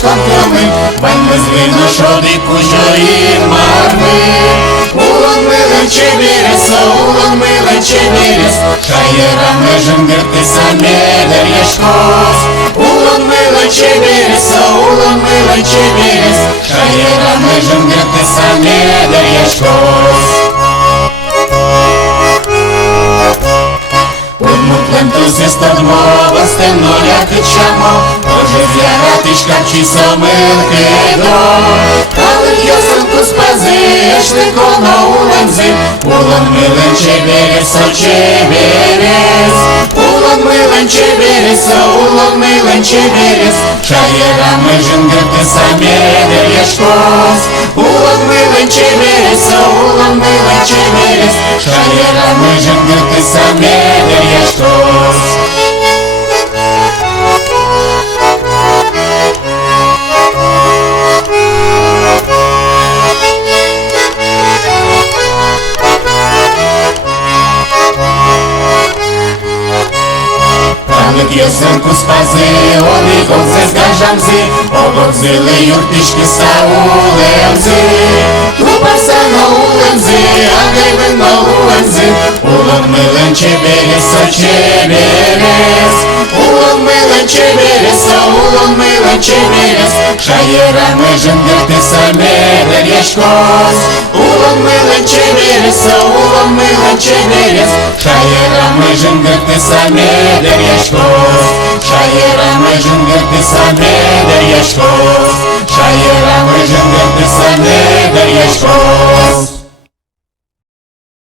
шконками, вань без вина шоди кужої марми. Улон милен чебірес, улон милен чебірес, шаєра межем герти самедер яшкос. Улон милен чебірес, улон милен чебірес, шаєра межем герти самедер яшкос. Стадмо, стемно якичамо, може з'яратичка чи сомилки до. Але йосенку спази, шлико на улензи, улон милен чеберес, о чеберес. Улон милен чеберес, улон милен чеберес, шаєра межен герти самедер яшкос. Улон милен чеберес, улон милен чеберес, шаєра межен герти самедер яшкос. П'єсенку спази, оліком зе згажамзи, ободзили юртички саулемзи. Трупався на улемзи, а гайвен на улемзи, улон милен чеберес, о чеберес. Улон милен чеберес, улон милен чеберес, шаєра межен герти самедер яшкос. Улон милен чеберес, улон милен чеберес, шаєра межен герти самедер яшкос. Шаєра межен герти самедер яшкос, шаєра межен герти самедер яшкос.